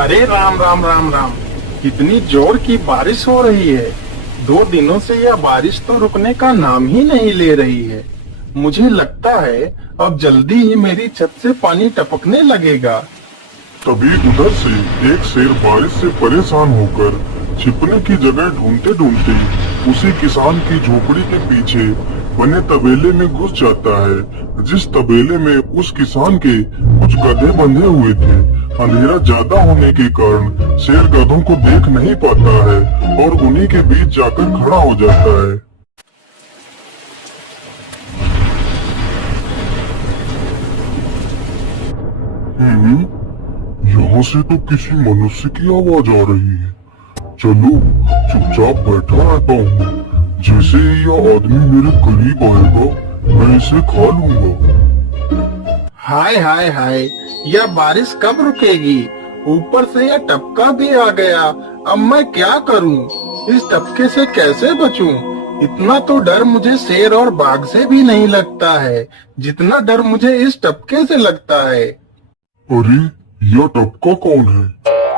अरे राम राम राम राम। कितनी जोर की बारिश हो रही है। 2 दिनों से यह बारिश तो रुकने का नाम ही नहीं ले रही है। मुझे लगता है अब जल्दी ही मेरी छत से पानी टपकने लगेगा। तभी उधर से एक शेर बारिश से परेशान होकर छिपने की जगह ढूंढते ढूंढते उसी किसान की झोपड़ी के पीछे बने तबेले में घुस जाता है, जिस तबेले में उस किसान के कुछ गधे बंधे हुए थे। अंधेरा ज्यादा होने के कारण शेर गधों को देख नहीं पाता है और उन्हीं के बीच जाकर खड़ा हो जाता है। यहाँ से तो किसी मनुष्य की आवाज आ रही है। चलो चुपचाप बैठा रहता हूँ, जैसे ही यह आदमी मेरे करीब आएगा मैं इसे खा लूंगा। हाय हाय हाय, यह बारिश कब रुकेगी? ऊपर से यह टपका भी आ गया। अब मैं क्या करूं? इस टपके से कैसे बचूं? इतना तो डर मुझे शेर और बाघ से भी नहीं लगता है जितना डर मुझे इस टपके से लगता है। अरे यह टपका कौन है?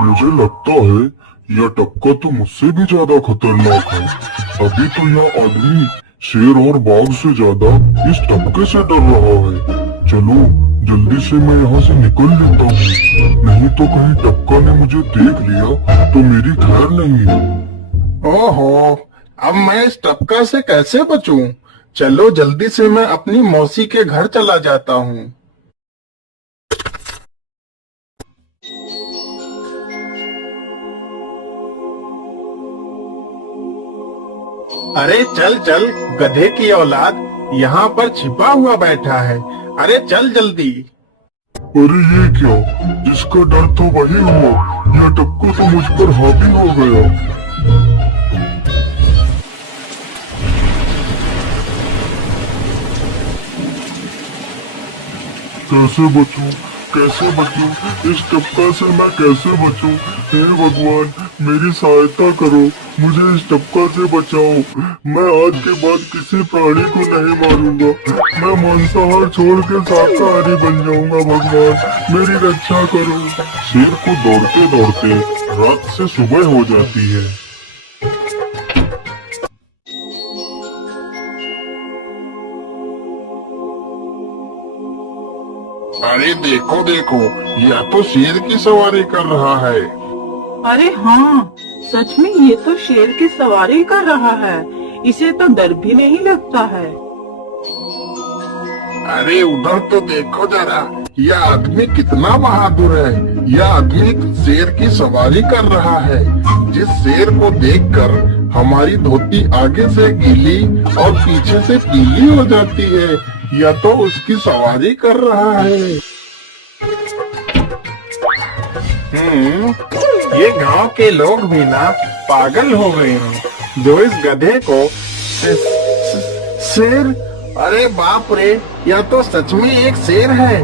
मुझे लगता है यह टपका तो मुझसे भी ज्यादा खतरनाक है। अभी तो यह आदमी शेर और बाघ से ज्यादा इस टपके से डर रहा है। चलो जल्दी से मैं यहाँ से निकल लेता हूँ, नहीं तो कहीं टपका ने मुझे देख लिया तो मेरी खैर नहीं है। ओहो, अब मैं इस टपका से कैसे बचूं? चलो जल्दी से मैं अपनी मौसी के घर चला जाता हूँ। अरे चल चल गधे की औलाद, यहाँ पर छिपा हुआ बैठा है। अरे चल जल्दी। अरे ये क्या, जिसका डर तो वही हुआ, यह टपका तो मुझ पर हावी हो गया। कैसे बचूं, कैसे बचूं? इस टपका से मैं कैसे बचूं? हे भगवान मेरी सहायता करो, मुझे इस टपका से बचाओ। मैं आज के बाद किसी प्राणी को नहीं मारूंगा, मैं मांसाहार छोड़ के शाकाहारी बन जाऊंगा। भगवान मेरी रक्षा करो। शेर को दौड़ते दौड़ते रात से सुबह हो जाती है। अरे देखो देखो, यह तो शेर की सवारी कर रहा है। अरे हाँ, सच में ये तो शेर की सवारी कर रहा है। इसे तो डर भी नहीं लगता है। अरे उधर तो देखो जरा, यह आदमी कितना बहादुर है। यह आदमी शेर की सवारी कर रहा है, जिस शेर को देखकर हमारी धोती आगे से गीली और पीछे से पीली हो जाती है। यह तो उसकी सवारी कर रहा है। ये गांव के लोग भी ना पागल हो गए हैं जो इस गधे को शेर। अरे बाप रे, यह तो सच में एक शेर है।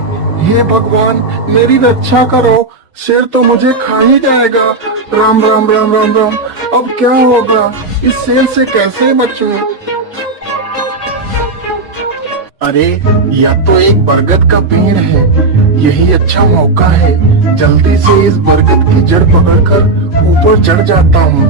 ये भगवान मेरी रक्षा करो, शेर तो मुझे खा ही जाएगा। राम राम राम राम राम। अब क्या होगा? इस शेर से कैसे बचूं? अरे यह तो एक बरगद का पेड़ है। यही अच्छा मौका है, जल्दी से इस बरगद की जड़ पकड़कर ऊपर चढ़ जाता हूँ।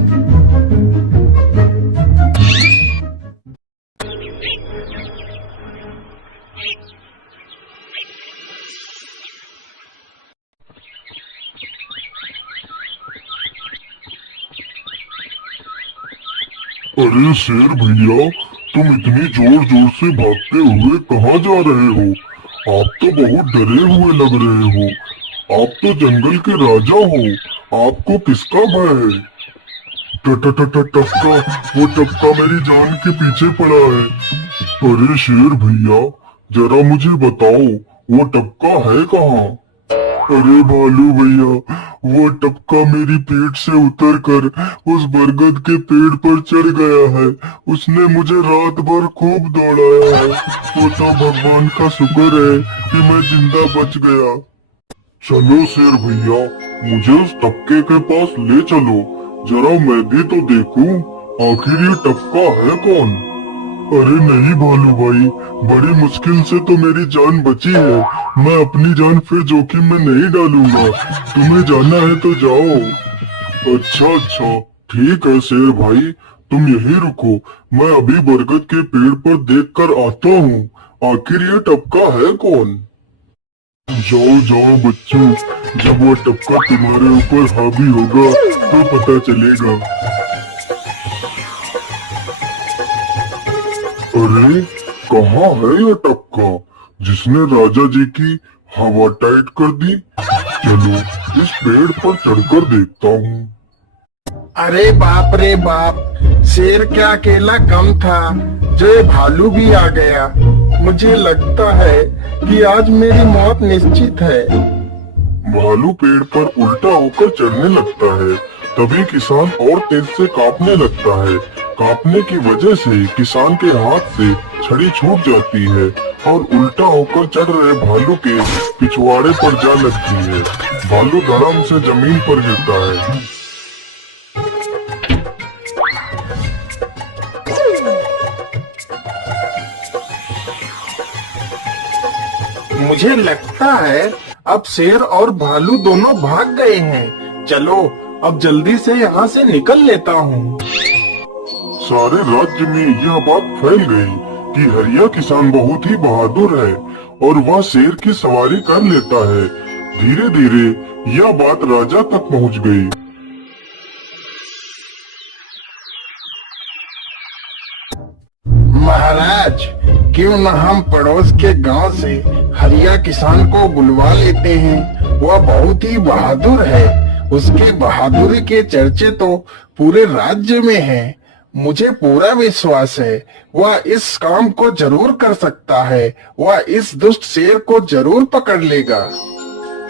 अरे शेर भैया, तुम इतनी जोर जोर से भागते हुए कहाँ जा रहे हो? आप तो बहुत डरे हुए लग रहे हो। आप तो जंगल के राजा हो, आपको किसका भय है? टपका, वो टपका मेरी जान के पीछे पड़ा है। अरे शेर भैया, जरा मुझे बताओ वो टपका है कहाँ? अरे भालू भैया, वो टपका मेरी पीठ से उतरकर उस बरगद के पेड़ पर चढ़ गया है। उसने मुझे रात भर खूब दौड़ाया है। वो तो भगवान का शुक्र है कि मैं जिंदा बच गया। चलो शेर भैया, मुझे उस टपके के पास ले चलो, जरा मैं भी तो देखूं आखिर ये टपका है कौन। अरे नहीं भालू भाई, बड़ी मुश्किल से तो मेरी जान बची है। मैं अपनी जान फिर जोखिम में नहीं डालूंगा। तुम्हें जाना है तो जाओ। अच्छा, ठीक है शेर भाई, तुम यहीं रुको, मैं अभी बरगद के पेड़ पर देखकर आता हूँ। आखिर ये टपका है कौन? जाओ बच्चों, जब वो टपका तुम्हारे ऊपर हावी होगा तो पता चलेगा। अरे कहाँ है ये टपका जिसने राजा जी की हवा टाइट कर दी? चलो इस पेड़ पर चढ़कर देखता हूँ। अरे बाप रे बाप, शेर क्या अकेला कम था, जो ये भालू भी आ गया। मुझे लगता है कि आज मेरी मौत निश्चित है। भालू पेड़ पर उल्टा होकर चढ़ने लगता है, तभी किसान और तेज से कांपने लगता है। कांपने की वजह से किसान के हाथ से छड़ी छूट जाती है और उल्टा होकर चढ़ रहे भालू के पिछवाड़े पर जा लगती है। भालू धड़ाम से जमीन पर गिरता है। मुझे लगता है अब शेर और भालू दोनों भाग गए हैं। चलो अब जल्दी से यहाँ से निकल लेता हूँ। सारे राज्य में यह बात फैल गई कि हरिया किसान बहुत ही बहादुर है और वह शेर की सवारी कर लेता है। धीरे धीरे यह बात राजा तक पहुँच गई। महाराज, क्यों न हम पड़ोस के गांव से हरिया किसान को बुलवा लेते हैं। वह बहुत ही बहादुर है। उसके बहादुरी के चर्चे तो पूरे राज्य में हैं। मुझे पूरा विश्वास है वह इस काम को जरूर कर सकता है। वह इस दुष्ट शेर को जरूर पकड़ लेगा।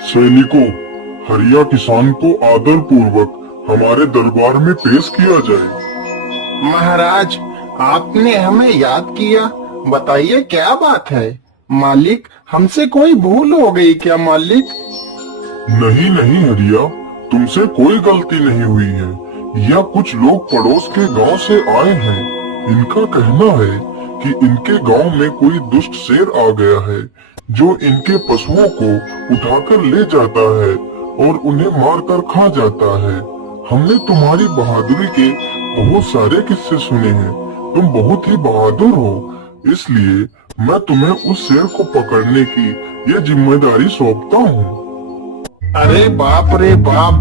सैनिकों, हरिया किसान को आदर पूर्वक हमारे दरबार में पेश किया जाए। महाराज, आपने हमें याद किया। बताइए क्या बात है। मालिक, हमसे कोई भूल हो गई क्या मालिक? नहीं हरिया, तुमसे कोई गलती नहीं हुई है। यह कुछ लोग पड़ोस के गांव से आए हैं। इनका कहना है कि इनके गांव में कोई दुष्ट शेर आ गया है जो इनके पशुओं को उठाकर ले जाता है और उन्हें मारकर खा जाता है। हमने तुम्हारी बहादुरी के बहुत सारे किस्से सुने हैं। तुम बहुत ही बहादुर हो, इसलिए मैं तुम्हें उस शेर को पकड़ने की ये जिम्मेदारी सौंपता हूँ। अरे बाप रे बाप,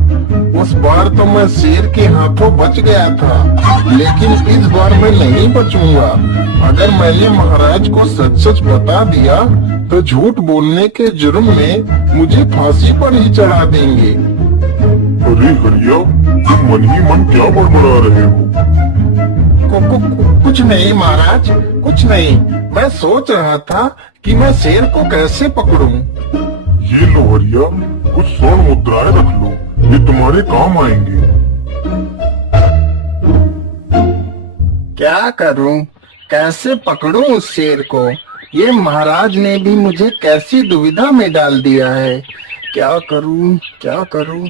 उस बार तो मैं शेर के हाथों बच गया था, लेकिन इस बार मैं नहीं बचूंगा। अगर मैंने महाराज को सच सच बता दिया तो झूठ बोलने के जुर्म में मुझे फांसी पर ही चढ़ा देंगे। अरे हरिया, तुम मन ही मन क्या बड़बड़ा रहे हो? कुछ नहीं महाराज, कुछ नहीं। मैं सोच रहा था कि मैं शेर को कैसे पकड़ूं। ये लो हरिया, कुछ स्वर्ण मुद्राएं रख लो, ये तुम्हारे काम आएंगे। क्या करूं, कैसे पकड़ूं उस शेर को? ये महाराज ने भी मुझे कैसी दुविधा में डाल दिया है। क्या करूं, क्या करूं?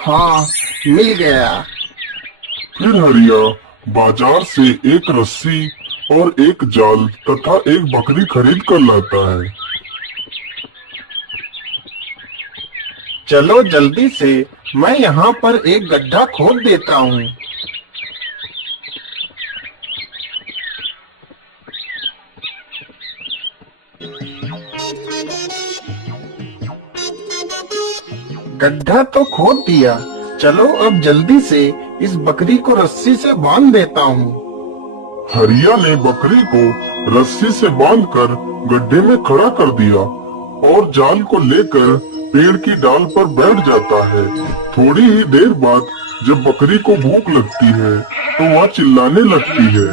हाँ, मिल गया। फिर हरिया बाजार से एक रस्सी और एक जाल तथा एक बकरी खरीद कर लाता है। चलो जल्दी से, मैं यहाँ पर एक गड्ढा खोद देता हूँ। गड्ढा तो खोद दिया। चलो अब जल्दी से इस बकरी को रस्सी से बांध देता हूँ। हरिया ने बकरी को रस्सी से बांधकर गड्ढे में खड़ा कर दिया और जाल को लेकर पेड़ की डाल पर बैठ जाता है। थोड़ी ही देर बाद जब बकरी को भूख लगती है तो वह चिल्लाने लगती है।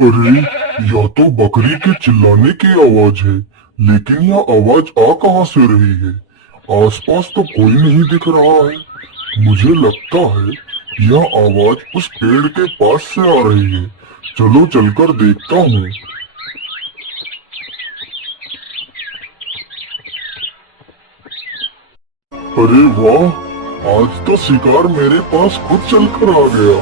अरे, यह तो बकरी के चिल्लाने की आवाज है, लेकिन यह आवाज आ कहाँ से रही है? आसपास तो कोई नहीं दिख रहा है। मुझे लगता है यह आवाज उस पेड़ के पास से आ रही है। चलो चलकर देखता हूँ। अरे वाह, आज तो शिकार मेरे पास खुद चलकर आ गया।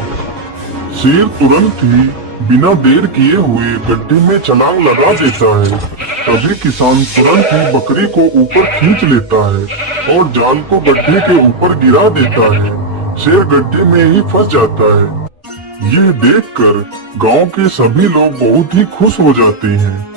शेर तुरंत ही बिना देर किए हुए गड्ढे में छलांग लगा देता है। तभी किसान तुरंत ही बकरी को ऊपर खींच लेता है और जाल को गड्ढे के ऊपर गिरा देता है। शेर गड्ढे में ही फंस जाता है। यह देखकर गांव के सभी लोग बहुत ही खुश हो जाते हैं।